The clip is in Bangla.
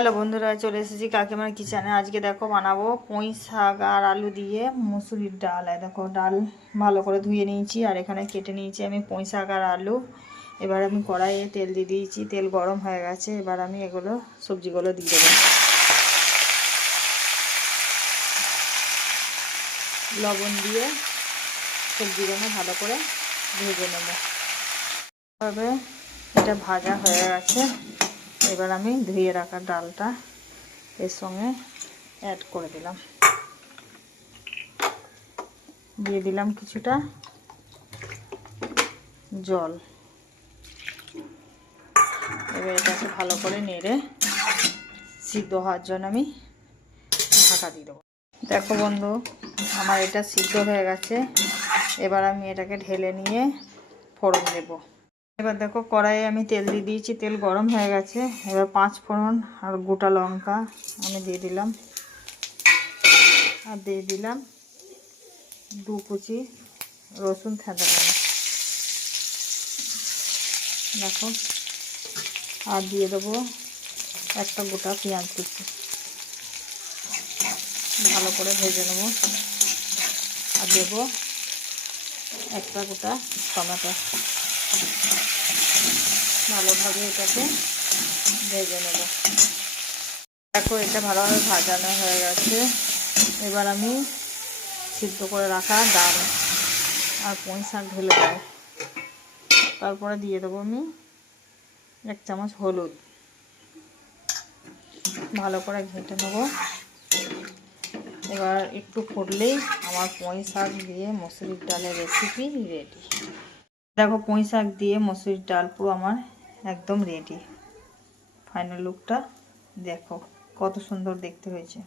হ্যালো বন্ধুরা, চলে এসেছি কাকিমার কিচেনে। আজকে দেখো বানাবো পুঁই শাক আর আলু দিয়ে মুসুরির ডাল। দেখো ডাল ভালো করে ধুয়ে নিয়েছি আর এখানে কেটে নিয়েছি আমি পুঁই শাক আর আলু। এবার আমি কড়াইয়ে তেল দিয়ে দিয়েছি, তেল গরম হয়ে গেছে। এবার আমি এগুলো সবজিগুলো দিয়ে দেবো। লবণ দিয়ে সবজিগুলো ভালো করে ভেজে নেব। তবে এটা ভাজা হয়ে গেছে। এবার আমি ধুয়ে রাখা ডালটা এর সঙ্গে অ্যাড করে দিলাম, দিয়ে দিলাম কিছুটা জল। এবার এটাকে ভালো করে নেড়ে সিদ্ধ হওয়ার জন্য আমি ঢাকা দিয়ে দেবো। দেখো বন্ধু, আমার এটা সিদ্ধ হয়ে গেছে। এবার আমি এটাকে ঢেলে নিয়ে ফোড়ন দেব। এবার দেখো কড়াইয়ে আমি তেল দিয়ে দিয়েছি, তেল গরম হয়ে গেছে। এবার 5 ফোড়ন আর গোটা লঙ্কা আমি দিয়ে দিলাম, আর দিয়ে দিলাম 2 কুচি রসুন থেঁতো করা। দেখো, আর দিয়ে দেবো একটা গোটা পেঁয়াজ কুচি। ভালো করে ভেজে নেব। আর দেবো একটা গোটা টমেটো। ভালোভাবে এটাকে ভেজে নেব। দেখো, এটা ভালোভাবে ভাজানো হয়ে গেছে। এবার আমি সিদ্ধ করে রাখা ডাল আর পুঁই শাক ঢেলে দেবো। তারপরে দিয়ে দেবো আমি 1 চামচ হলুদ। ভালো করে ঘেঁটে নেব। এবার একটু ফুটলেই আমার পুঁই শাক দিয়ে মসুরির ডালের রেসিপি রেডি। দেখো, পুঁই শাক দিয়ে মসুরির ডাল পুরো আমার একদম রেডি। ফাইনাল লুকটা দেখো, কত সুন্দর দেখতে হয়েছে।